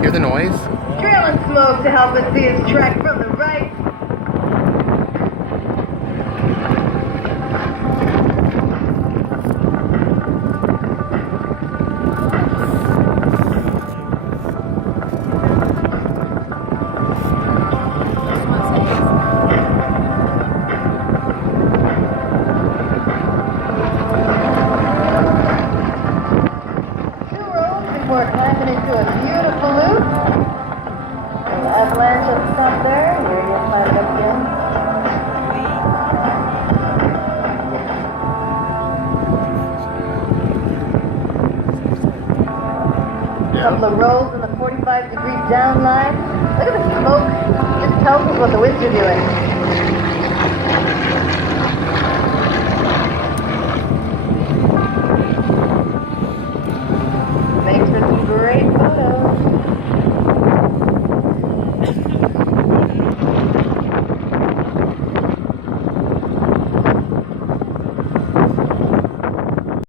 Hear the noise? Trailing smoke to help us see his track from the right. Before climbing into a beautiful loop. An avalanche at the top there. Here you'll climb it up again. A couple of rolls in the 45-degree down line. Look at the smoke. It just tells us what the winds are doing.